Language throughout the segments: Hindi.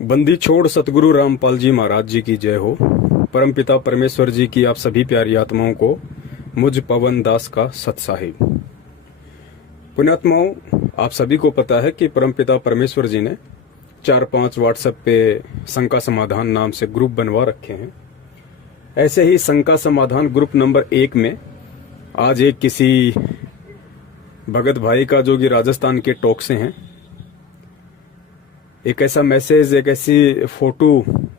बंदी छोड़ सतगुरु रामपाल जी महाराज जी की जय हो। परमपिता परमेश्वर जी की आप सभी प्यारी आत्माओं को मुझ पवन दास का सत साहिब। पुण्यात्माओं, आप सभी को पता है कि परमपिता परमेश्वर जी ने 4-5 व्हाट्सएप पे शंका समाधान नाम से ग्रुप बनवा रखे हैं। ऐसे ही शंका समाधान ग्रुप नंबर 1 में आज एक किसी भगत भाई का जो कि राजस्थान के टोक से हैं, एक ऐसा मैसेज, एक ऐसी फोटो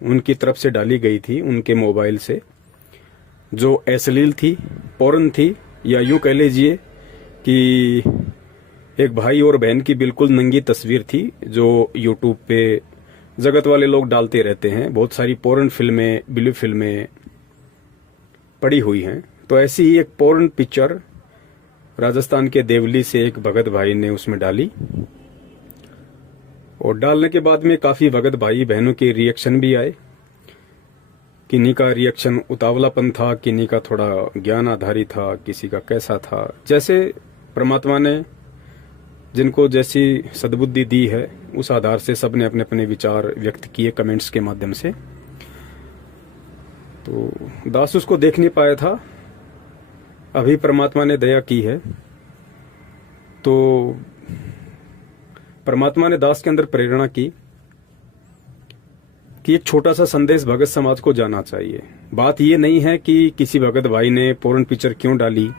उनकी तरफ से डाली गई थी उनके मोबाइल से जो अश्लील थी, पोर्न थी, या यूं कह लीजिए कि एक भाई और बहन की बिल्कुल नंगी तस्वीर थी जो यूट्यूब पे जगत वाले लोग डालते रहते हैं। बहुत सारी पोर्न फिल्में, ब्लू फिल्में पड़ी हुई हैं। तो ऐसी ही एक पोर्न पिक्चर राजस्थान के देवली से एक भगत भाई ने उसमें डाली, और डालने के बाद में काफी भगत भाई बहनों के रिएक्शन भी आए। किन्हीं का रिएक्शन उतावलापन था, किन्हीं का थोड़ा ज्ञान आधारित था, किसी का कैसा था। जैसे परमात्मा ने जिनको जैसी सद्बुद्धि दी है उस आधार से सबने अपने अपने विचार व्यक्त किए कमेंट्स के माध्यम से। तो दास उसको देख नहीं पाया था, अभी परमात्मा ने दया की है तो परमात्मा ने दास के अंदर प्रेरणा की कि एक छोटा सा संदेश भगत समाज को जाना चाहिए। बात यह नहीं है कि किसी भगत भाई ने पोर्न पिक्चर क्यों डाली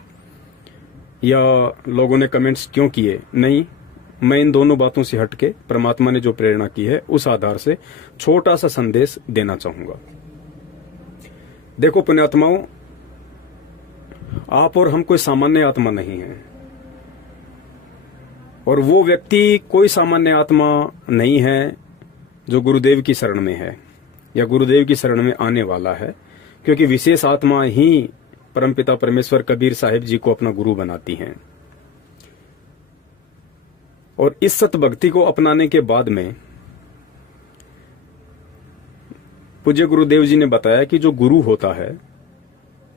या लोगों ने कमेंट्स क्यों किए, नहीं। मैं इन दोनों बातों से हटके परमात्मा ने जो प्रेरणा की है उस आधार से छोटा सा संदेश देना चाहूंगा। देखो पुण्यात्माओं, आप और हम कोई सामान्य आत्मा नहीं है, और वो व्यक्ति कोई सामान्य आत्मा नहीं है जो गुरुदेव की शरण में है या गुरुदेव की शरण में आने वाला है, क्योंकि विशेष आत्मा ही परमपिता परमेश्वर कबीर साहिब जी को अपना गुरु बनाती हैं। और इस सत भक्ति को अपनाने के बाद में पूज्य गुरुदेव जी ने बताया कि जो गुरु होता है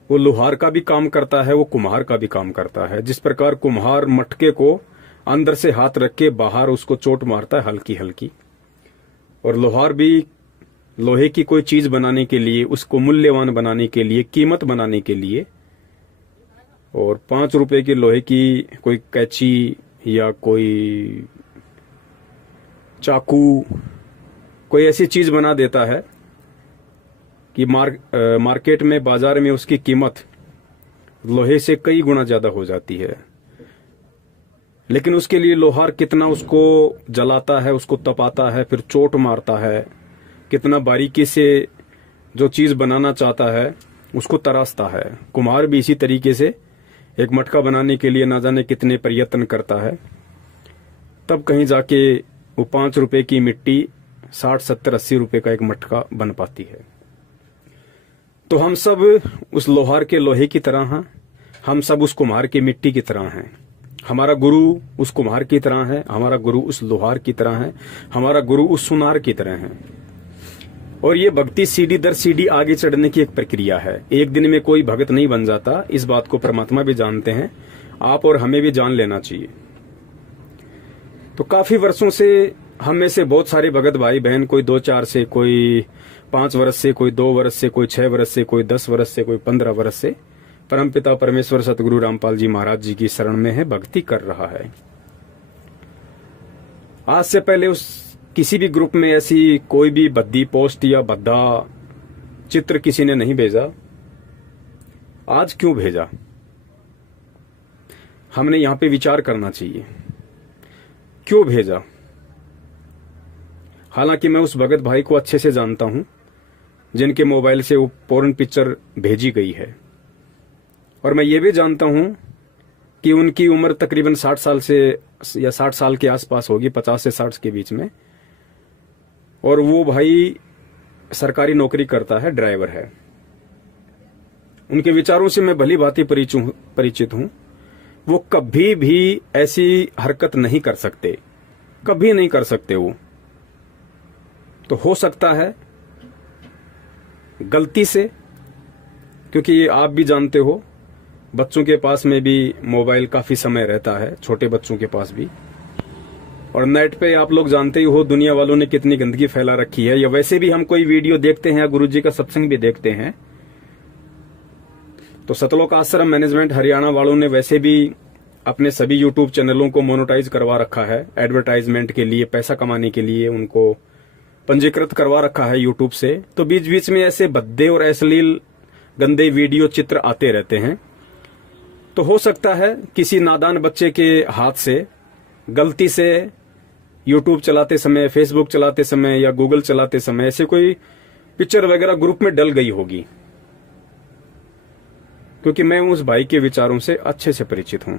वो लोहार का भी काम करता है, वो कुम्हार का भी काम करता है। जिस प्रकार कुम्हार मटके को अंदर से हाथ रख के बाहर उसको चोट मारता है हल्की हल्की, और लोहार भी लोहे की कोई चीज बनाने के लिए, उसको मूल्यवान बनाने के लिए, कीमत बनाने के लिए, और 5 रुपए की लोहे की कोई कैंची या कोई चाकू, कोई ऐसी चीज बना देता है कि मार्केट में, बाजार में उसकी कीमत लोहे से कई गुना ज्यादा हो जाती है। लेकिन उसके लिए लोहार कितना उसको जलाता है, उसको तपाता है, फिर चोट मारता है, कितना बारीकी से जो चीज बनाना चाहता है उसको तराशता है। कुम्हार भी इसी तरीके से एक मटका बनाने के लिए ना जाने कितने प्रयत्न करता है, तब कहीं जाके वो 5 रुपए की मिट्टी 60, 70, 80 रुपए का एक मटका बन पाती है। तो हम सब उस लोहार के लोहे की तरह हैं, हम सब उस कुम्हार की मिट्टी की तरह हैं। हमारा गुरु उस कुम्हार की तरह है, हमारा गुरु उस लोहार की तरह है, हमारा गुरु उस सुनार की तरह है। और ये भक्ति सीढ़ी दर सीढ़ी आगे चढ़ने की एक प्रक्रिया है। एक दिन में कोई भगत नहीं बन जाता, इस बात को परमात्मा भी जानते हैं, आप और हमें भी जान लेना चाहिए। तो काफी वर्षों से हम में से बहुत सारे भगत भाई बहन, कोई 2-4 से, कोई 5 वर्ष से, कोई 2 वर्ष से, कोई 6 वर्ष से, कोई 10 वर्ष से, कोई 15 वर्ष से परमपिता परमेश्वर सतगुरु रामपाल जी महाराज जी की शरण में है, भक्ति कर रहा है। आज से पहले उस किसी भी ग्रुप में ऐसी कोई भी भद्दी पोस्ट या भद्दा चित्र किसी ने नहीं भेजा। आज क्यों भेजा, हमने यहां पे विचार करना चाहिए, क्यों भेजा। हालांकि मैं उस भगत भाई को अच्छे से जानता हूं जिनके मोबाइल से वो पोर्न पिक्चर भेजी गई है, और मैं ये भी जानता हूं कि उनकी उम्र तकरीबन 60 साल से या 60 साल के आसपास होगी, 50 से 60 के बीच में, और वो भाई सरकारी नौकरी करता है, ड्राइवर है। उनके विचारों से मैं भली भांति परिचित हूं। वो कभी भी ऐसी हरकत नहीं कर सकते, कभी नहीं कर सकते। वो तो हो सकता है गलती से, क्योंकि आप भी जानते हो बच्चों के पास में भी मोबाइल काफी समय रहता है, छोटे बच्चों के पास भी। और नेट पे आप लोग जानते ही हो दुनिया वालों ने कितनी गंदगी फैला रखी है, या वैसे भी हम कोई वीडियो देखते हैं या गुरुजी का सत्संग भी देखते हैं तो सतलोक आश्रम मैनेजमेंट हरियाणा वालों ने वैसे भी अपने सभी यूट्यूब चैनलों को मोनेटाइज करवा रखा है, एडवर्टाइजमेंट के लिए, पैसा कमाने के लिए उनको पंजीकृत करवा रखा है यूट्यूब से। तो बीच बीच में ऐसे भद्दे और अश्लील गंदे वीडियो चित्र आते रहते हैं। तो हो सकता है किसी नादान बच्चे के हाथ से गलती से यूट्यूब चलाते समय, फेसबुक चलाते समय या गूगल चलाते समय ऐसे कोई पिक्चर वगैरह ग्रुप में डल गई होगी, क्योंकि मैं उस भाई के विचारों से अच्छे से परिचित हूं।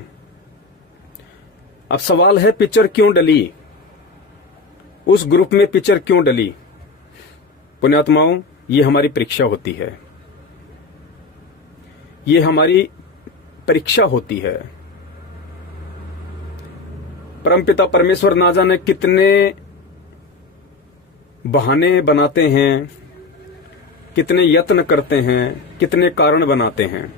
अब सवाल है पिक्चर क्यों डली, उस ग्रुप में पिक्चर क्यों डली। पुण्यात्माओं, ये हमारी परीक्षा होती है, ये हमारी परीक्षा होती है। परमपिता परमेश्वर ना जाने कितने बहाने बनाते हैं, कितने यत्न करते हैं, कितने कारण बनाते हैं,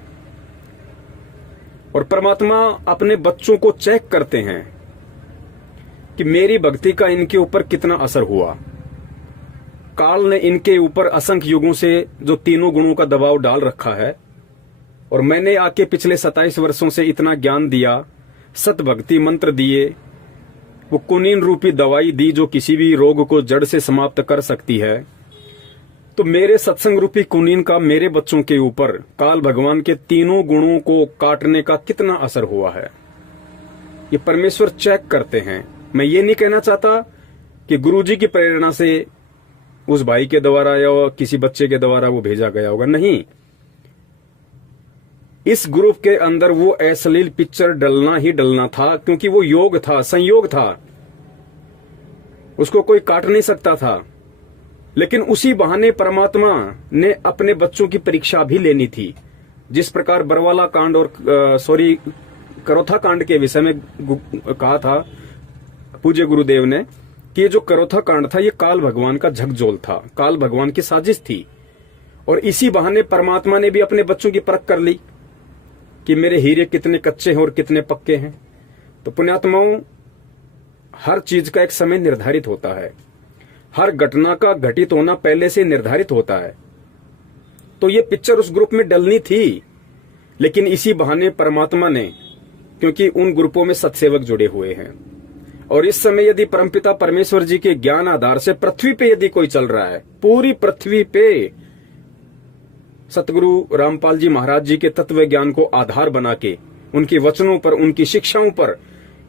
और परमात्मा अपने बच्चों को चेक करते हैं कि मेरी भक्ति का इनके ऊपर कितना असर हुआ। काल ने इनके ऊपर असंख्य युगों से जो तीनों गुणों का दबाव डाल रखा है, और मैंने आके पिछले 27 वर्षों से इतना ज्ञान दिया, सत भक्ति मंत्र दिए, वो कुनीन रूपी दवाई दी जो किसी भी रोग को जड़ से समाप्त कर सकती है। तो मेरे सत्संग रूपी कुनीन का मेरे बच्चों के ऊपर काल भगवान के तीनों गुणों को काटने का कितना असर हुआ है, ये परमेश्वर चेक करते हैं। मैं ये नहीं कहना चाहता कि गुरुजी की प्रेरणा से उस भाई के द्वारा या किसी बच्चे के द्वारा वो भेजा गया होगा, नहीं। इस ग्रुप के अंदर वो अश्लील पिक्चर डलना ही डलना था, क्योंकि वो योग था, संयोग था, उसको कोई काट नहीं सकता था। लेकिन उसी बहाने परमात्मा ने अपने बच्चों की परीक्षा भी लेनी थी। जिस प्रकार बरवाला कांड और करोथा कांड के विषय में कहा था पूज्य गुरुदेव ने कि ये जो करोथा कांड था ये काल भगवान का झकझोल था, काल भगवान की साजिश थी। और इसी बहाने परमात्मा ने भी अपने बच्चों की परख कर ली कि मेरे हीरे कितने कच्चे हैं और कितने पक्के हैं। तो पुण्यात्माओं, हर चीज का एक समय निर्धारित होता है, हर घटना का घटित होना पहले से निर्धारित होता है। तो ये पिक्चर उस ग्रुप में डलनी थी, लेकिन इसी बहाने परमात्मा ने, क्योंकि उन ग्रुपों में सत्सेवक जुड़े हुए हैं, और इस समय यदि परमपिता परमेश्वर जी के ज्ञान आधार से पृथ्वी पे यदि कोई चल रहा है, पूरी पृथ्वी पे सतगुरु रामपाल जी महाराज जी के तत्व ज्ञान को आधार बना के, उनके वचनों पर, उनकी शिक्षाओं पर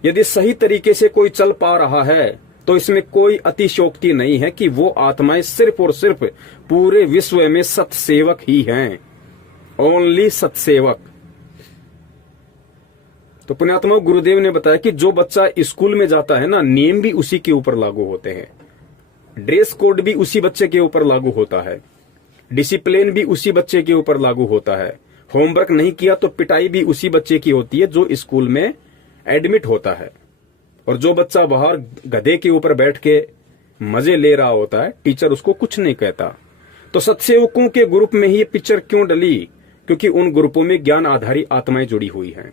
यदि सही तरीके से कोई चल पा रहा है, तो इसमें कोई अतिशयोक्ति नहीं है कि वो आत्माएं सिर्फ और सिर्फ पूरे विश्व में सत्सेवक ही हैं, ओनली सत्सेवक। तो पुण्यात्मा, गुरुदेव ने बताया कि जो बच्चा स्कूल में जाता है ना, नियम भी उसी के ऊपर लागू होते हैं, ड्रेस कोड भी उसी बच्चे के ऊपर लागू होता है, डिसिप्लिन भी उसी बच्चे के ऊपर लागू होता है, होमवर्क नहीं किया तो पिटाई भी उसी बच्चे की होती है जो स्कूल में एडमिट होता है। और जो बच्चा बाहर गधे के ऊपर बैठ के मजे ले रहा होता है, टीचर उसको कुछ नहीं कहता। तो सत्सेवकों के ग्रुप में ही ये पिक्चर क्यों डली, क्योंकि उन ग्रुपों में ज्ञान आधारी आत्माएं जुड़ी हुई हैं,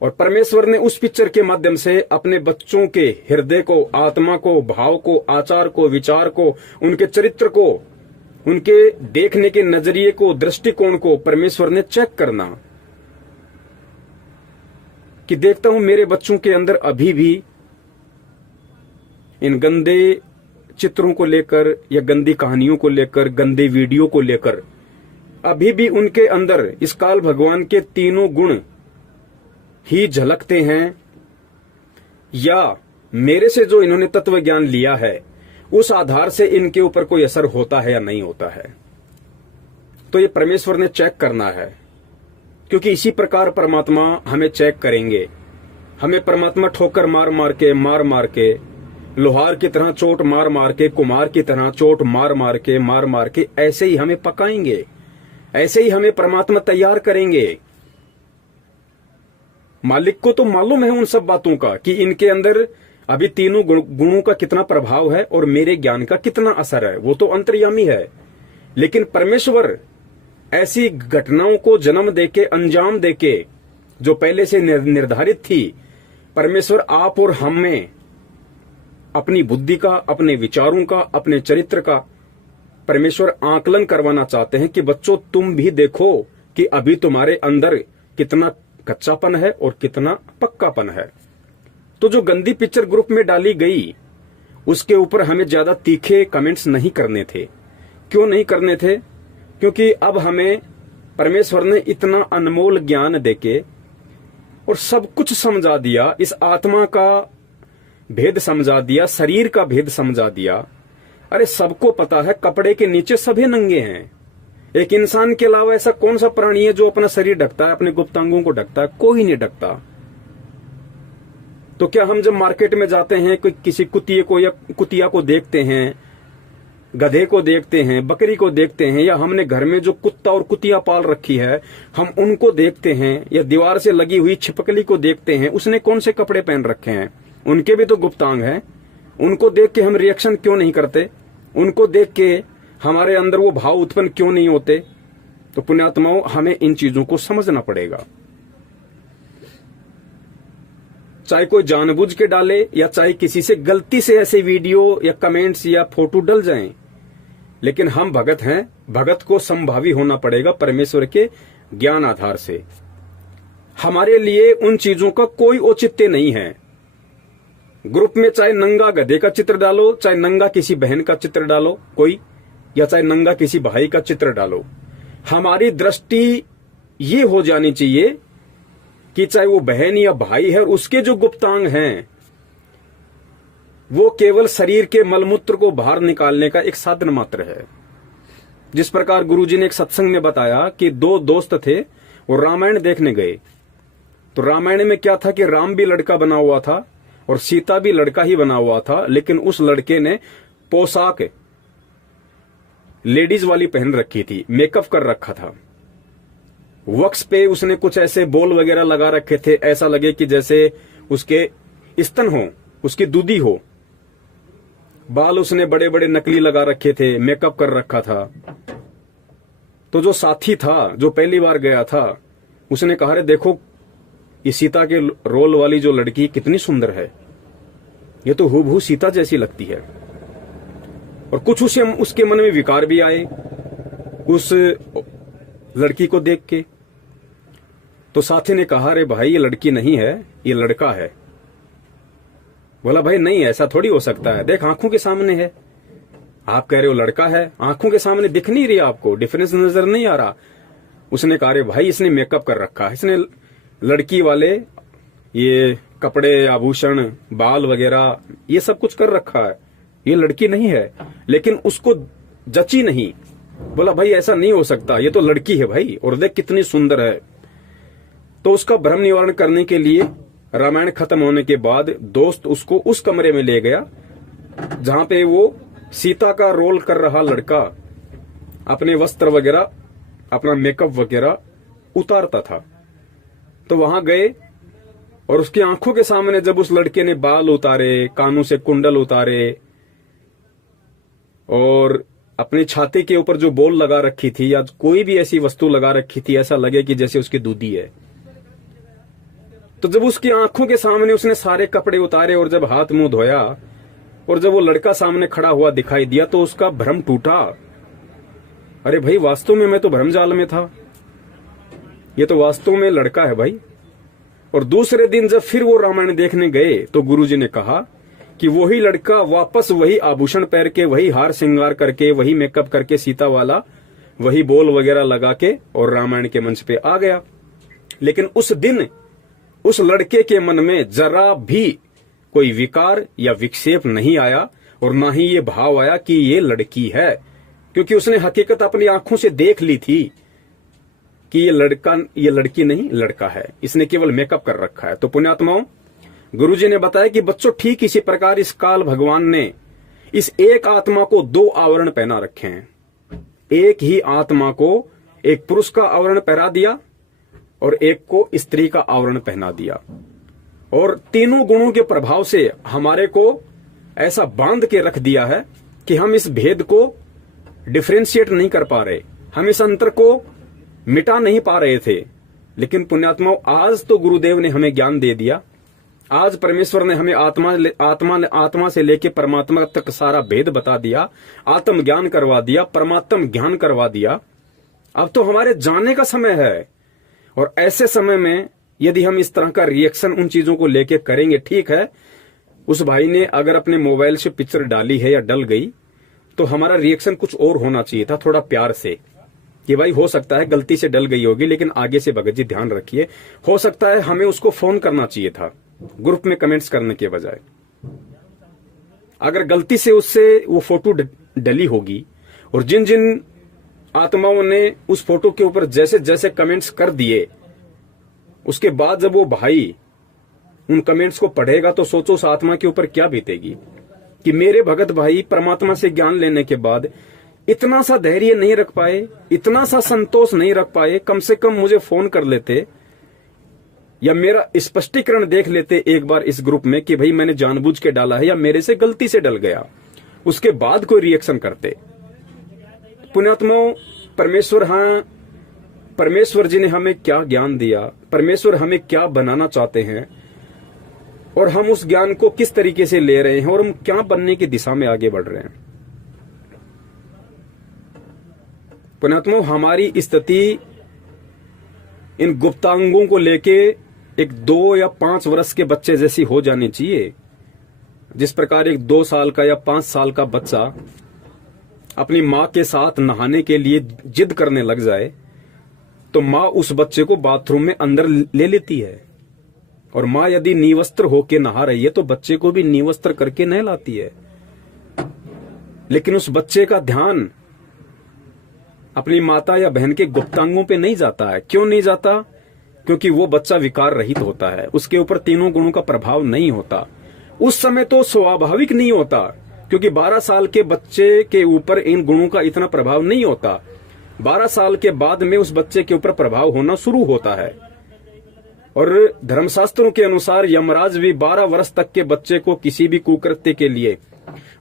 और परमेश्वर ने उस पिक्चर के माध्यम से अपने बच्चों के हृदय को, आत्मा को, भाव को, आचार को, विचार को, उनके चरित्र को, उनके देखने के नजरिए को, दृष्टिकोण को परमेश्वर ने चेक करना कि देखता हूं मेरे बच्चों के अंदर अभी भी इन गंदे चित्रों को लेकर या गंदी कहानियों को लेकर, गंदे वीडियो को लेकर अभी भी उनके अंदर इस काल भगवान के तीनों गुण ही झलकते हैं, या मेरे से जो इन्होंने तत्व ज्ञान लिया है उस आधार से इनके ऊपर कोई असर होता है या नहीं होता है। तो ये परमेश्वर ने चेक करना है, क्योंकि इसी प्रकार परमात्मा हमें चेक करेंगे। हमें परमात्मा ठोकर मार मार के, लोहार की तरह चोट मार मार के, कुम्हार की तरह चोट मार मार के ऐसे ही हमें पकाएंगे, ऐसे ही हमें परमात्मा तैयार करेंगे। मालिक को तो मालूम है उन सब बातों का कि इनके अंदर अभी तीनों गुणों का कितना प्रभाव है और मेरे ज्ञान का कितना असर है, वो तो अंतर्यामी है। लेकिन परमेश्वर ऐसी घटनाओं को जन्म देके, अंजाम देके, जो पहले से निर्धारित थी, परमेश्वर आप और हम में अपनी बुद्धि का, अपने विचारों का, अपने चरित्र का परमेश्वर आकलन करवाना चाहते हैं कि बच्चों तुम भी देखो कि अभी तुम्हारे अंदर कितना कच्चापन है और कितना पक्कापन है। तो जो गंदी पिक्चर ग्रुप में डाली गई उसके ऊपर हमें ज्यादा तीखे कमेंट्स नहीं करने थे। क्यों नहीं करने थे? क्योंकि अब हमें परमेश्वर ने इतना अनमोल ज्ञान देके और सब कुछ समझा दिया, इस आत्मा का भेद समझा दिया, शरीर का भेद समझा दिया। अरे सबको पता है कपड़े के नीचे सभी नंगे हैं। एक इंसान के अलावा ऐसा कौन सा प्राणी है जो अपना शरीर ढकता है, अपने गुप्तांगों को ढकता है? कोई नहीं ढकता। तो क्या हम जब मार्केट में जाते हैं, कोई किसी कुतिये को या कुतिया को देखते हैं, गधे को देखते हैं, बकरी को देखते हैं, या हमने घर में जो कुत्ता और कुतिया पाल रखी है हम उनको देखते हैं, या दीवार से लगी हुई छिपकली को देखते हैं, उसने कौन से कपड़े पहन रखे हैं? उनके भी तो गुप्तांग हैं। उनको देख के हम रिएक्शन क्यों नहीं करते? उनको देख के हमारे अंदर वो भाव उत्पन्न क्यों नहीं होते? तो पुण्यात्माओं, हमें इन चीजों को समझना पड़ेगा। चाहे कोई जानबूझ के डाले या चाहे किसी से गलती से ऐसे वीडियो या कमेंट्स या फोटो डल जाएं, लेकिन हम भगत हैं, भगत को संभावी होना पड़ेगा परमेश्वर के ज्ञान आधार से। हमारे लिए उन चीजों का कोई औचित्य नहीं है। ग्रुप में चाहे नंगा गधे का चित्र डालो, चाहे नंगा किसी बहन का चित्र डालो कोई, या चाहे नंगा किसी भाई का चित्र डालो, हमारी दृष्टि ये हो जानी चाहिए कि चाहे वो बहन या भाई है, उसके जो गुप्तांग हैं वो केवल शरीर के मलमूत्र को बाहर निकालने का एक साधन मात्र है। जिस प्रकार गुरुजी ने एक सत्संग में बताया कि दो दोस्त थे, वो रामायण देखने गए। तो रामायण में क्या था कि राम भी लड़का बना हुआ था और सीता भी लड़का ही बना हुआ था, लेकिन उस लड़के ने पोशाक लेडीज वाली पहन रखी थी, मेकअप कर रखा था। वक्स पे उसने कुछ ऐसे बोल वगैरह लगा रखे थे, ऐसा लगे कि जैसे उसके स्तन हो, उसकी दूधी हो। बाल उसने बड़े बड़े नकली लगा रखे थे, मेकअप कर रखा था। तो जो साथी था, जो पहली बार गया था, उसने कहा, रे देखो ये सीता के रोल वाली जो लड़की कितनी सुंदर है, ये तो हूबहू सीता जैसी लगती है। और कुछ उसके मन में विकार भी आए उस लड़की को देख के। तो साथी ने कहा, रे भाई ये लड़की नहीं है, ये लड़का है। बोला, भाई नहीं, ऐसा थोड़ी हो सकता है, देख आंखों के सामने है। आप कह रहे हो लड़का है, आंखों के सामने दिख नहीं रही आपको, डिफरेंस नजर नहीं आ रहा। उसने कहा, रे भाई इसने मेकअप कर रखा है, इसने लड़की वाले ये कपड़े, आभूषण, बाल वगैरह ये सब कुछ कर रखा है, ये लड़की नहीं है। लेकिन उसको जची नहीं। बोला, भाई ऐसा नहीं हो सकता, ये तो लड़की है भाई, और देख कितनी सुंदर है। तो उसका भ्रम निवारण करने के लिए रामायण खत्म होने के बाद दोस्त उसको उस कमरे में ले गया जहां पे वो सीता का रोल कर रहा लड़का अपने वस्त्र वगैरह, अपना मेकअप वगैरह उतारता था। तो वहां गए और उसकी आंखों के सामने जब उस लड़के ने बाल उतारे, कानों से कुंडल उतारे और अपनी छाती के ऊपर जो बोल लगा रखी थी या कोई भी ऐसी वस्तु लगा रखी थी, ऐसा लगे कि जैसे उसकी दूधी है। तो जब उसकी आंखों के सामने उसने सारे कपड़े उतारे और जब हाथ मुंह धोया और जब वो लड़का सामने खड़ा हुआ दिखाई दिया तो उसका भ्रम टूटा। अरे भाई, वास्तव में मैं तो भ्रम जाल में था, ये तो वास्तव में लड़का है भाई। और दूसरे दिन जब फिर वो रामायण देखने गए तो गुरुजी ने कहा कि वही लड़का वापस वही आभूषण पहन के, वही हार श्रृंगार करके, वही मेकअप करके, सीता वाला वही बोल वगैरह लगा के और रामायण के मंच पे आ गया। लेकिन उस दिन उस लड़के के मन में जरा भी कोई विकार या विक्षेप नहीं आया और ना ही ये भाव आया कि ये लड़की है, क्योंकि उसने हकीकत अपनी आंखों से देख ली थी कि ये लड़की नहीं, लड़का है, इसने केवल मेकअप कर रखा है। तो पुण्यात्माओं, गुरुजी ने बताया कि बच्चों ठीक इसी प्रकार इस काल भगवान ने इस एक आत्मा को दो आवरण पहना रखे हैं। एक ही आत्मा को एक पुरुष का आवरण पहना दिया और एक को स्त्री का आवरण पहना दिया, और तीनों गुणों के प्रभाव से हमारे को ऐसा बांध के रख दिया है कि हम इस भेद को डिफरेंशिएट नहीं कर पा रहे, हम इस अंतर को मिटा नहीं पा रहे थे। लेकिन पुण्यात्माओं, आज तो गुरुदेव ने हमें ज्ञान दे दिया आज परमेश्वर ने हमें आत्मा से लेके परमात्मा तक सारा भेद बता दिया, आत्म ज्ञान करवा दिया, परमात्म ज्ञान करवा दिया। अब तो हमारे जाने का समय है। और ऐसे समय में यदि हम इस तरह का रिएक्शन उन चीजों को लेके करेंगे, ठीक है, उस भाई ने अगर अपने मोबाइल से पिक्चर डाली है या डल गई, तो हमारा रिएक्शन कुछ और होना चाहिए था, थोड़ा प्यार से, कि भाई हो सकता है गलती से डल गई होगी, लेकिन आगे से भगत जी ध्यान रखिए। हो सकता है हमें उसको फोन करना चाहिए था, ग्रुप में कमेंट्स करने के बजाय। अगर गलती से उससे वो फोटो डली होगी, और जिन जिन आत्माओं ने उस फोटो के ऊपर जैसे जैसे कमेंट्स कर दिए, उसके बाद जब वो भाई उन कमेंट्स को पढ़ेगा, तो सोचो उस आत्मा के ऊपर क्या बीतेगी कि मेरे भगत भाई परमात्मा से ज्ञान लेने के बाद इतना सा धैर्य नहीं रख पाए, इतना सा संतोष नहीं रख पाए, कम से कम मुझे फोन कर लेते या मेरा स्पष्टीकरण देख लेते एक बार इस ग्रुप में कि भाई मैंने जानबूझ के डाला है या मेरे से गलती से डल गया, उसके बाद कोई रिएक्शन करते। पुण्यात्माओं, परमेश्वर जी ने हमें क्या ज्ञान दिया, परमेश्वर हमें क्या बनाना चाहते हैं, और हम उस ज्ञान को किस तरीके से ले रहे हैं, और हम क्या बनने की दिशा में आगे बढ़ रहे हैं। पुण्यात्माओं, हमारी स्थिति इन गुप्तांगों को लेके एक 2 या 5 वर्ष के बच्चे जैसी हो जानी चाहिए। जिस प्रकार एक 2 साल का या 5 साल का बच्चा अपनी माँ के साथ नहाने के लिए जिद करने लग जाए, तो माँ उस बच्चे को बाथरूम में अंदर ले लेती है, और माँ यदि निवस्त्र होके नहा रही है तो बच्चे को भी निवस्त्र करके नहलाती है। लेकिन उस बच्चे का ध्यान अपनी माता या बहन के गुप्तांगों पे नहीं जाता है। क्यों नहीं जाता? क्योंकि वो बच्चा विकार रहित होता है, उसके ऊपर तीनों गुणों का प्रभाव नहीं होता। उस समय तो स्वाभाविक नहीं होता, क्योंकि 12 साल के बच्चे के ऊपर इन गुणों का इतना प्रभाव नहीं होता। 12 साल के बाद में उस बच्चे के ऊपर प्रभाव होना शुरू होता है। और धर्मशास्त्रों के अनुसार यमराज भी 12 वर्ष तक के बच्चे को किसी भी कुकृत्य के लिए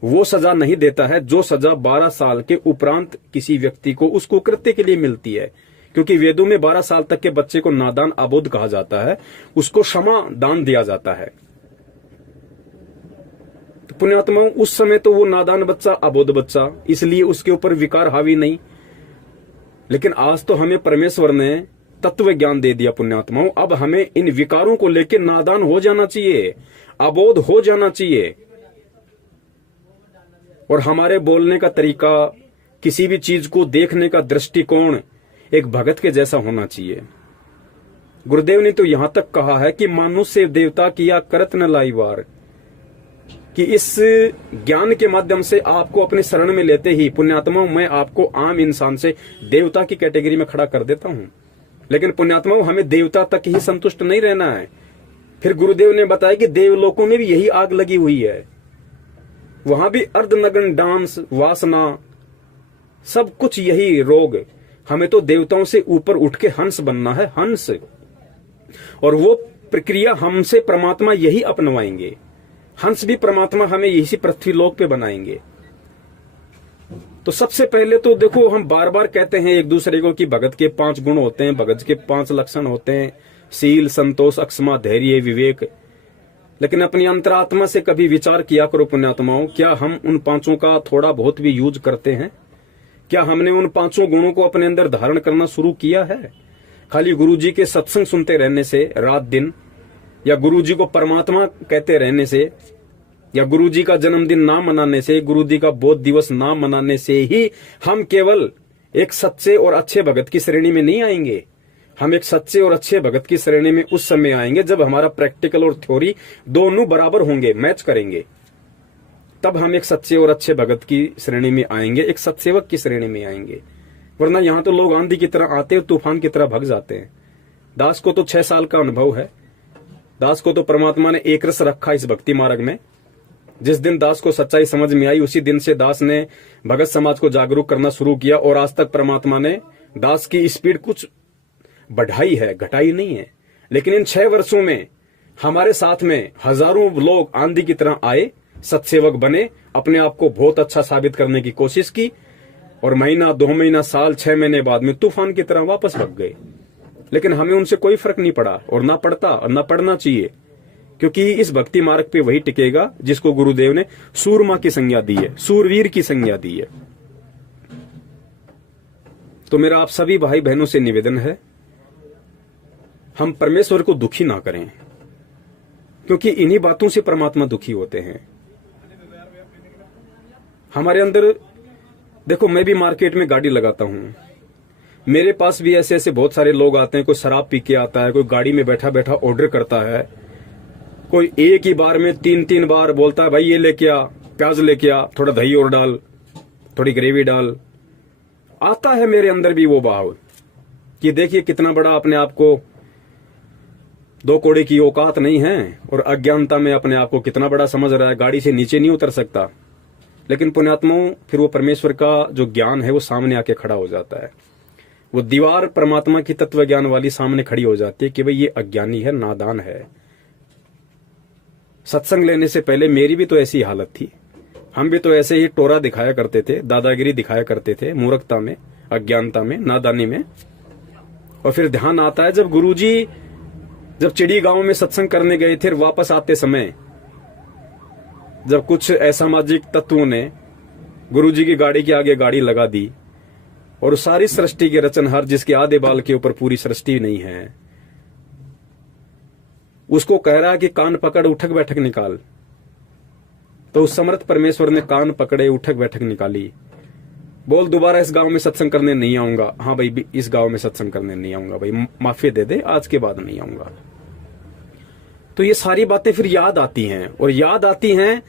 वो सजा नहीं देता है जो सजा 12 साल के उपरांत किसी व्यक्ति को उस कुकृत्य के लिए मिलती है। क्योंकि वेदों में 12 साल तक के बच्चे को नादान अबोध कहा जाता है, उसको क्षमा दान दिया जाता है। तो पुण्यात्माओं, उस समय तो वो नादान बच्चा, अबोध बच्चा, इसलिए उसके ऊपर विकार हावी नहीं। लेकिन आज तो हमें परमेश्वर ने तत्व ज्ञान दे दिया पुण्यात्माओं। अब हमें इन विकारों को लेकर नादान हो जाना चाहिए, अबोध हो जाना चाहिए। और हमारे बोलने का तरीका, किसी भी चीज को देखने का दृष्टिकोण एक भगत के जैसा होना चाहिए। गुरुदेव ने तो यहां तक कहा है कि मानुष्य देवता किया करत न लाई वार, कि इस ज्ञान के माध्यम से आपको अपने शरण में लेते ही पुण्यात्माओं मैं आपको आम इंसान से देवता की कैटेगरी में खड़ा कर देता हूं। लेकिन पुण्यात्माओं, हमें देवता तक ही संतुष्ट नहीं रहना है। फिर गुरुदेव ने बताया कि देवलोकों में भी यही आग लगी हुई है, वहां भी अर्धनग्न डांस, वासना, सब कुछ यही रोग। हमें तो देवताओं से ऊपर उठ के हंस बनना है, हंस। और वो प्रक्रिया हमसे परमात्मा यही अपनवाएंगे। हंस भी परमात्मा हमें इसी पृथ्वी लोक पे बनाएंगे। तो सबसे पहले तो देखो, हम बार बार कहते हैं एक दूसरे को कि भगत के 5 गुण होते हैं, भगत के 5 लक्षण होते हैं, शील, संतोष, अक्षमा, धैर्य, विवेक। लेकिन अपनी अंतरात्मा से कभी विचार किया करो पुण्यात्माओं, क्या हम उन 5 का थोड़ा बहुत भी यूज करते हैं? क्या हमने उन 5 गुणों को अपने अंदर धारण करना शुरू किया है? खाली गुरुजी के सत्संग सुनते रहने से रात दिन, या गुरुजी को परमात्मा कहते रहने से, या गुरुजी का जन्मदिन ना मनाने से, गुरुजी का बोध दिवस ना मनाने से ही हम केवल एक सच्चे और अच्छे भगत की श्रेणी में नहीं आएंगे। हम एक सच्चे और अच्छे भगत की श्रेणी में उस समय आएंगे जब हमारा प्रैक्टिकल और थ्योरी दोनों बराबर होंगे, मैच करेंगे। तब हम एक सच्चे और अच्छे भगत की श्रेणी में आएंगे, एक सत्सेवक की श्रेणी में आएंगे। वरना यहां तो लोग आंधी की तरह आते हैं, तूफान की तरह भग जाते हैं। दास को तो 6 साल का अनुभव है। दास को तो परमात्मा ने एक रस रखा इस भक्ति मार्ग में। जिस दिन दास को सच्चाई समझ में आई, उसी दिन से दास ने भगत समाज को जागरूक करना शुरू किया। और आज तक परमात्मा ने दास की स्पीड कुछ बढ़ाई है, घटाई नहीं है। लेकिन इन 6 वर्षों में हमारे साथ में हजारों लोग आंधी की तरह आए, सत्सेवक बने, अपने आप को बहुत अच्छा साबित करने की कोशिश की, और महीना, 2 महीना, साल, 6 महीने बाद में तूफान की तरह वापस भग गए। लेकिन हमें उनसे कोई फर्क नहीं पड़ा, और ना पड़ता और ना पड़ना चाहिए, क्योंकि इस भक्ति मार्ग पे वही टिकेगा जिसको गुरुदेव ने सूरमा की संज्ञा दी है, सूरवीर की संज्ञा दी है। तो मेरा आप सभी भाई बहनों से निवेदन है, हम परमेश्वर को दुखी ना करें, क्योंकि इन्हीं बातों से परमात्मा दुखी होते हैं। हमारे अंदर देखो, मैं भी मार्केट में गाड़ी लगाता हूं, मेरे पास भी ऐसे ऐसे बहुत सारे लोग आते हैं। कोई शराब पी के आता है, कोई गाड़ी में बैठा बैठा ऑर्डर करता है, कोई एक ही बार में 3-3 बार बोलता है भाई ये लेके आ, प्याज लेके आ, थोड़ा दही और डाल, थोड़ी ग्रेवी डाल। आता है मेरे अंदर भी वो भाव कि देखिए कितना बड़ा अपने आप को, 2 कौड़े की औकात नहीं है और अज्ञानता में अपने आप को कितना बड़ा समझ रहा है, गाड़ी से नीचे नहीं उतर सकता। लेकिन पुण्यात्माओं, फिर वो परमेश्वर का जो ज्ञान है वो सामने आके खड़ा हो जाता है। वो दीवार परमात्मा की तत्व ज्ञान वाली सामने खड़ी हो जाती है कि भाई ये अज्ञानी है, नादान है। सत्संग लेने से पहले मेरी भी तो ऐसी हालत थी, हम भी तो ऐसे ही टोरा दिखाया करते थे, दादागिरी दिखाया करते थे, मूर्खता में, अज्ञानता में, नादानी में। और फिर ध्यान आता है जब गुरुजी जब चिड़ी गांव में सत्संग करने गए थे, वापस आते समय जब कुछ असामाजिक तत्वों ने गुरुजी की गाड़ी के आगे गाड़ी लगा दी और सारी सृष्टि के रचनहार जिसके आधे बाल के ऊपर पूरी सृष्टि नहीं है, उसको कह रहा कि कान पकड़ उठक बैठक निकाल। तो उस समर्थ परमेश्वर ने कान पकड़े, उठक बैठक निकाली। बोल दोबारा इस गांव में सत्संग करने नहीं आऊंगा। हाँ भाई, इस गांव में सत्संग करने नहीं आऊंगा भाई, माफी दे दे, आज के बाद नहीं आऊंगा। तो ये सारी बातें फिर याद आती हैं, और याद आती हैं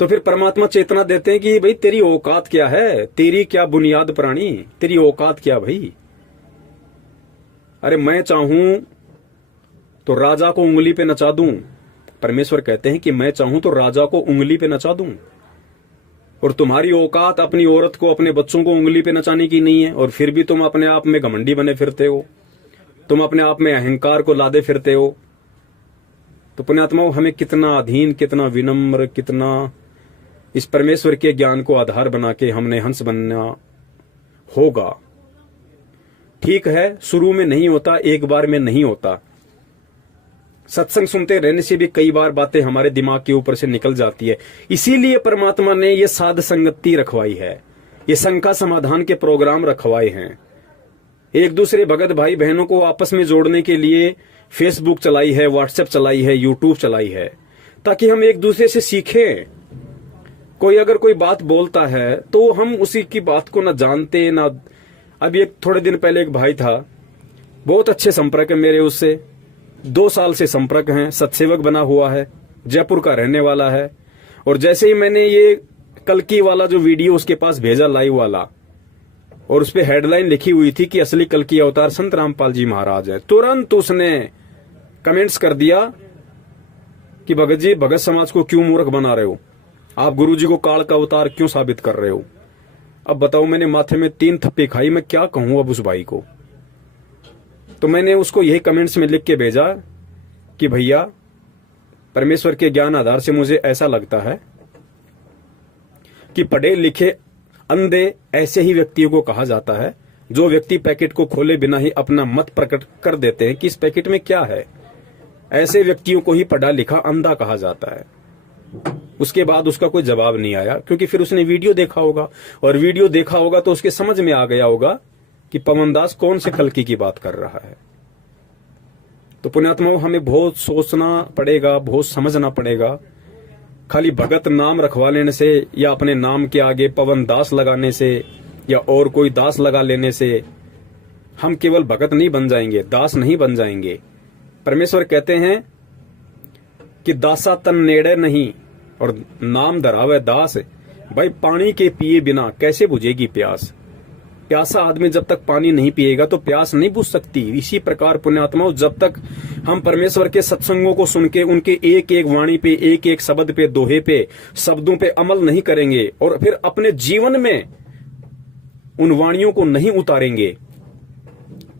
तो फिर परमात्मा चेतना देते हैं कि भाई तेरी औकात क्या है, तेरी क्या बुनियाद प्राणी, तेरी औकात क्या भाई। अरे मैं चाहूं तो राजा को उंगली पे नचा दूं। परमेश्वर कहते हैं कि मैं चाहूं तो राजा को उंगली पे नचा दूं, और तुम्हारी औकात अपनी औरत को, अपने बच्चों को उंगली पे नचाने की नहीं है, और फिर भी तुम अपने आप में घमंडी बने फिरते हो, तुम अपने आप में अहंकार को लादे फिरते हो। तो पुण्यात्माओं, हमें कितना अधीन, कितना विनम्र, कितना इस परमेश्वर के ज्ञान को आधार बना के हमने हंस बनना होगा। ठीक है, शुरू में नहीं होता, एक बार में नहीं होता। सत्संग सुनते रहने से भी कई बार बातें हमारे दिमाग के ऊपर से निकल जाती है। इसीलिए परमात्मा ने ये साध संगति रखवाई है, ये शंका समाधान के प्रोग्राम रखवाए हैं। एक दूसरे भगत भाई बहनों को आपस में जोड़ने के लिए फेसबुक चलाई है, व्हाट्सएप चलाई है, यूट्यूब चलाई है, ताकि हम एक दूसरे से सीखें। कोई अगर कोई बात बोलता है तो हम उसी की बात को ना जानते ना। अभी एक थोड़े दिन पहले एक भाई था, बहुत अच्छे संपर्क है मेरे उससे, 2 साल से संपर्क हैं, सत्सेवक बना हुआ है, जयपुर का रहने वाला है। और जैसे ही मैंने ये कल्कि वाला जो वीडियो उसके पास भेजा, लाइव वाला, और उसपे हेडलाइन लिखी हुई थी कि असली कल्कि अवतार संत रामपाल जी महाराज है, तुरंत उसने कमेंट्स कर दिया कि भगत जी, भगत समाज को क्यों मूर्ख बना रहे हो, आप गुरु जी को काल का अवतार क्यों साबित कर रहे हो। अब बताओ, मैंने माथे में 3 थप्पी खाई, मैं क्या कहूं अब उस भाई को। तो मैंने उसको यही कमेंट्स में लिख के भेजा कि भैया, परमेश्वर के ज्ञान आधार से मुझे ऐसा लगता है कि पढ़े लिखे अंधे ऐसे ही व्यक्तियों को कहा जाता है जो व्यक्ति पैकेट को खोले बिना ही अपना मत प्रकट कर देते हैं कि इस पैकेट में क्या है। ऐसे व्यक्तियों को ही पढ़ा लिखा अंधा कहा जाता है। उसके बाद उसका कोई जवाब नहीं आया, क्योंकि फिर उसने वीडियो देखा होगा, और वीडियो देखा होगा तो उसके समझ में आ गया होगा कि पवन दास कौन से कल्कि की बात कर रहा है। तो पुण्यात्माओं, हमें बहुत सोचना पड़ेगा, बहुत समझना पड़ेगा। खाली भगत नाम रखवा लेने से या अपने नाम के आगे पवन दास लगाने से या और कोई दास लगा लेने से हम केवल भगत नहीं बन जाएंगे, दास नहीं बन जाएंगे। परमेश्वर कहते हैं कि दासा तन नेड़े नहीं और नाम धरावे दास। भाई, पानी के पिए बिना कैसे बुझेगी प्यास। प्यासा आदमी जब तक पानी नहीं पिएगा तो प्यास नहीं बुझ सकती। इसी प्रकार पुण्यात्माओं, जब तक हम परमेश्वर के सत्संगों को सुन के उनके एक एक वाणी पे, एक एक शब्द पे, दोहे पे, शब्दों पे अमल नहीं करेंगे और फिर अपने जीवन में उन वाणियों को नहीं उतारेंगे,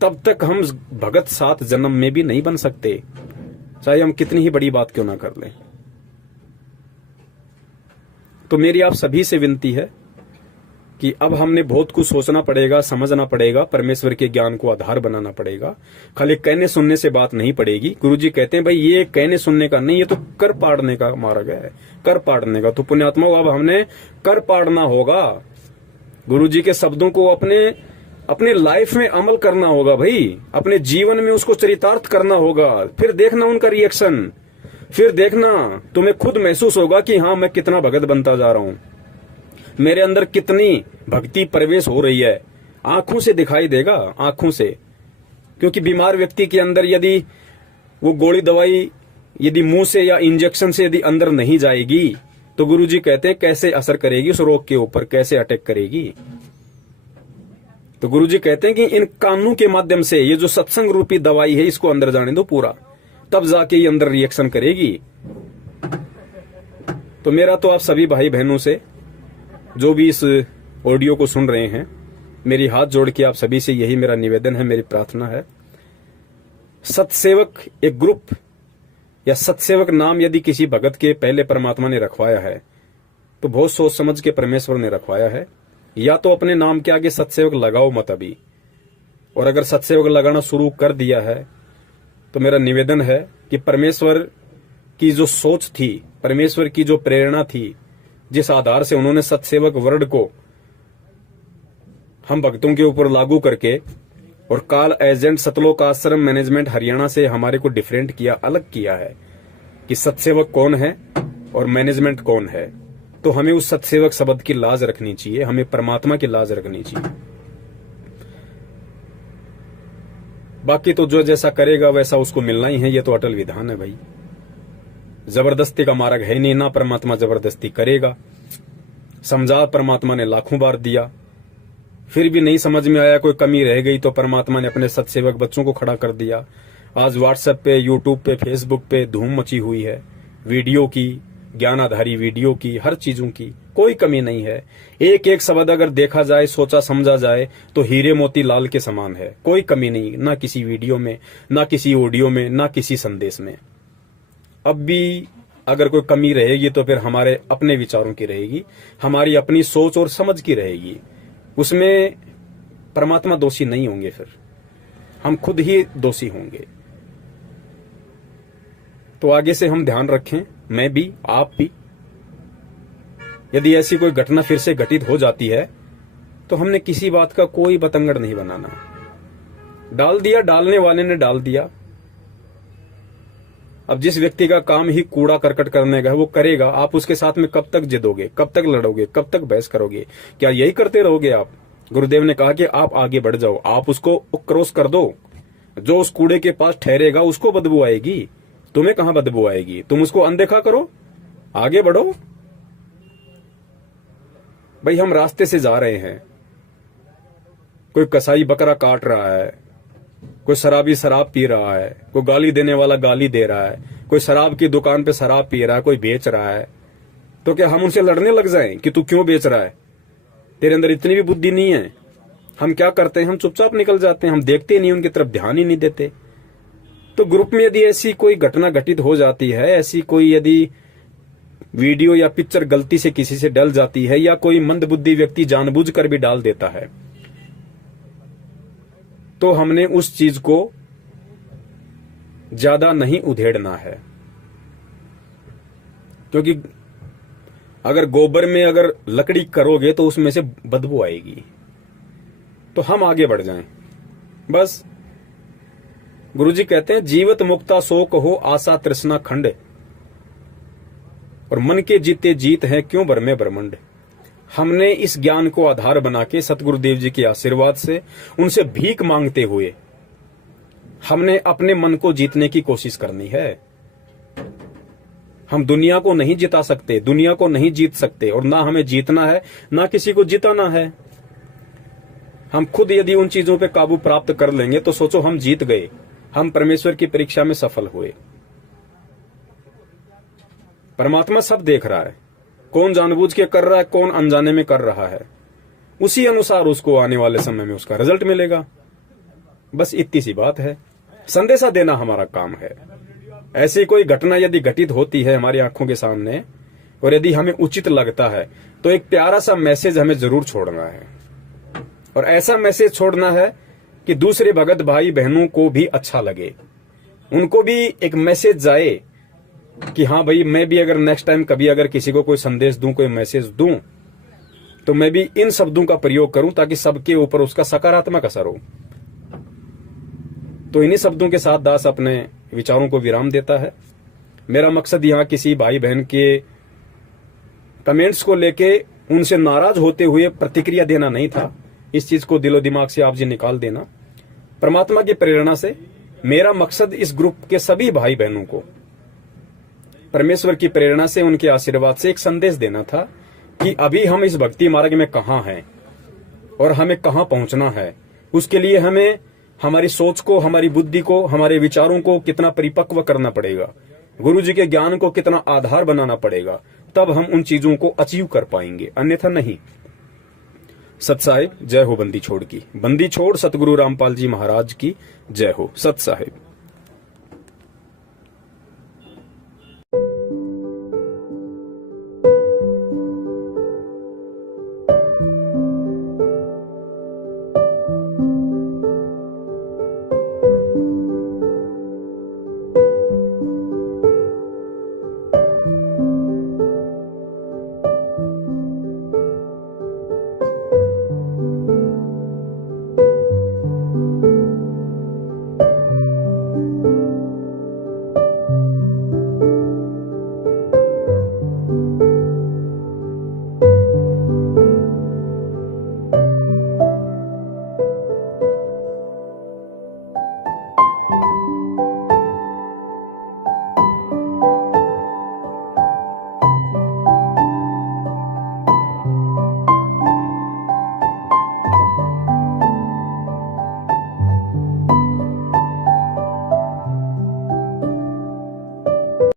तब तक हम भगत 7 जन्म में भी नहीं बन सकते, चाहे हम कितनी ही बड़ी बात क्यों ना कर लें। तो मेरी आप सभी से विनती है कि अब हमने बहुत कुछ सोचना पड़ेगा, समझना पड़ेगा, परमेश्वर के ज्ञान को आधार बनाना पड़ेगा। खाली कहने सुनने से बात नहीं पड़ेगी। गुरुजी कहते हैं भाई ये कहने सुनने का नहीं, ये तो कर पाड़ने का मार्ग है, कर पाड़ने का। तो पुण्यात्मा अब हमने कर पाड़ना होगा, गुरुजी के शब्दों को अपने लाइफ में अमल करना होगा भाई, अपने जीवन में उसको चरितार्थ करना होगा। फिर देखना उनका रिएक्शन, फिर देखना तुम्हें खुद महसूस होगा कि हाँ मैं कितना भगत बनता जा रहा हूं, मेरे अंदर कितनी भक्ति प्रवेश हो रही है। आंखों से दिखाई देगा, आंखों से। क्योंकि बीमार व्यक्ति के अंदर यदि वो गोली दवाई यदि मुंह से या इंजेक्शन से यदि अंदर नहीं जाएगी तो गुरुजी कहते हैं कैसे असर करेगी उस रोग के ऊपर, कैसे अटैक करेगी। तो गुरुजी कहते हैं कि इन कानों के माध्यम से ये जो सत्संग रूपी दवाई है इसको अंदर जाने दो पूरा, तब जाके ये अंदर रिएक्शन करेगी। तो मेरा तो आप सभी भाई बहनों से जो भी इस ऑडियो को सुन रहे हैं, मेरी हाथ जोड़ के आप सभी से यही मेरा निवेदन है, मेरी प्रार्थना है। सतसेवक एक ग्रुप या सतसेवक नाम यदि किसी भगत के पहले परमात्मा ने रखवाया है तो बहुत सोच समझ के परमेश्वर ने रखवाया है। या तो अपने नाम के आगे सतसेवक लगाओ मत अभी, और अगर सतसेवक लगाना शुरू कर दिया है तो मेरा निवेदन है कि परमेश्वर की जो सोच थी, परमेश्वर की जो प्रेरणा थी, जिस आधार से उन्होंने सतसेवक वर्ड को हम भक्तों के ऊपर लागू करके और काल एजेंट सतलोक आश्रम मैनेजमेंट हरियाणा से हमारे को डिफरेंट किया, अलग किया है कि सतसेवक कौन है और मैनेजमेंट कौन है। तो हमें उस सतसेवक शब्द की लाज रखनी चाहिए, हमें परमात्मा की लाज रखनी चाहिए। बाकी तो जो जैसा करेगा वैसा उसको मिलना ही है, ये तो अटल विधान है भाई। जबरदस्ती का मार्ग है नहीं, ना परमात्मा जबरदस्ती करेगा। समझा परमात्मा ने लाखों बार दिया, फिर भी नहीं समझ में आया, कोई कमी रह गई तो परमात्मा ने अपने सतसेवक बच्चों को खड़ा कर दिया। आज व्हाट्सएप पे, यूट्यूब पे, फेसबुक पे धूम मची हुई है, वीडियो की, ज्ञानाधारी वीडियो की, हर चीजों की कोई कमी नहीं है। एक एक शब्द अगर देखा जाए, सोचा समझा जाए तो हीरे मोती लाल के समान है, कोई कमी नहीं, ना किसी वीडियो में, ना किसी ऑडियो में, ना किसी संदेश में। अब भी अगर कोई कमी रहेगी तो फिर हमारे अपने विचारों की रहेगी, हमारी अपनी सोच और समझ की रहेगी, उसमें परमात्मा दोषी नहीं होंगे, फिर हम खुद ही दोषी होंगे। तो आगे से हम ध्यान रखें, मैं भी, आप भी। यदि ऐसी कोई घटना फिर से घटित हो जाती है तो हमने किसी बात का कोई बतंगड़ नहीं बनाना। डाल दिया, डालने वाले ने डाल दिया। अब जिस व्यक्ति का काम ही कूड़ा करकट करने का है वो करेगा, आप उसके साथ में कब तक जिदोगे, कब तक लड़ोगे, कब तक बहस करोगे? क्या यही करते रहोगे आप? गुरुदेव ने कहा कि आप आगे बढ़ जाओ, आप उसको क्रॉस कर दो। जो उस कूड़े के पास ठहरेगा उसको बदबू आएगी, तुम्हें कहां बदबू आएगी? तुम उसको अनदेखा करो, आगे बढ़ो। भाई हम रास्ते से जा रहे हैं, कोई कसाई बकरा काट रहा है, कोई शराबी शराब पी रहा है, कोई गाली देने वाला गाली दे रहा है, कोई शराब की दुकान पे शराब पी रहा है, कोई बेच रहा है, तो क्या हम उनसे लड़ने लग जाएं कि तू क्यों बेच रहा है? तेरे अंदर इतनी भी बुद्धि नहीं है। हम क्या करते हैं, हम चुपचाप निकल जाते हैं, हम देखते नहीं, उनकी तरफ ध्यान ही नहीं देते। तो ग्रुप में यदि ऐसी कोई घटना घटित हो जाती है, ऐसी कोई यदि वीडियो या पिक्चर गलती से किसी से डल जाती है, या कोई मंदबुद्धि व्यक्ति जानबूझकर भी डाल देता है, तो हमने उस चीज को ज्यादा नहीं उधेड़ना है। क्योंकि अगर गोबर में अगर लकड़ी करोगे तो उसमें से बदबू आएगी। तो हम आगे बढ़ जाएं बस। गुरुजी कहते हैं जीवत मुक्ता शोक हो आशा तृष्णा खंड, और मन के जीते जीत है क्यों भरमे ब्रह्मंड। हमने इस ज्ञान को आधार बना के सतगुरुदेव जी के आशीर्वाद से, उनसे भीख मांगते हुए हमने अपने मन को जीतने की कोशिश करनी है। हम दुनिया को नहीं जिता सकते, दुनिया को नहीं जीत सकते, और ना हमें जीतना है, ना किसी को जिताना है। हम खुद यदि उन चीजों पे काबू प्राप्त कर लेंगे तो सोचो हम जीत गए, हम परमेश्वर की परीक्षा में सफल हुए। परमात्मा सब देख रहा है, कौन जानबूझ के कर रहा है, कौन अनजाने में कर रहा है, उसी अनुसार उसको आने वाले समय में उसका रिजल्ट मिलेगा। बस इतनी सी बात है, संदेशा देना हमारा काम है। ऐसी कोई घटना यदि घटित होती है हमारी आंखों के सामने, और यदि हमें उचित लगता है तो एक प्यारा सा मैसेज हमें जरूर छोड़ना है, और ऐसा मैसेज छोड़ना है कि दूसरे भगत भाई बहनों को भी अच्छा लगे, उनको भी एक मैसेज जाए कि हाँ भाई, मैं भी अगर नेक्स्ट टाइम कभी अगर किसी को कोई संदेश दूं, कोई मैसेज दूं, तो मैं भी इन शब्दों का प्रयोग करूं ताकि सबके ऊपर उसका सकारात्मक असर हो। तो इन्हीं शब्दों के साथ दास अपने विचारों को विराम देता है। मेरा मकसद यहां किसी भाई बहन के कमेंट्स को लेके उनसे नाराज होते हुए प्रतिक्रिया देना नहीं था। इस चीज को दिलो दिमाग से आप जी निकाल देना। परमात्मा की प्रेरणा से मेरा मकसद इस ग्रुप के सभी भाई बहनों को परमेश्वर की प्रेरणा से, उनके आशीर्वाद से एक संदेश देना था कि अभी हम इस भक्ति मार्ग में कहां हैं और हमें कहां पहुंचना है। उसके लिए हमें हमारी सोच को, हमारी बुद्धि को, हमारे विचारों को कितना परिपक्व करना पड़ेगा, गुरु जी के ज्ञान को कितना आधार बनाना पड़ेगा, तब हम उन चीजों को अचीव कर पाएंगे, अन्यथा नहीं। सत साहिब, जय हो बंदी छोड़ की। बंदी छोड़ सतगुरु रामपाल जी महाराज की जय हो। सत साहिब।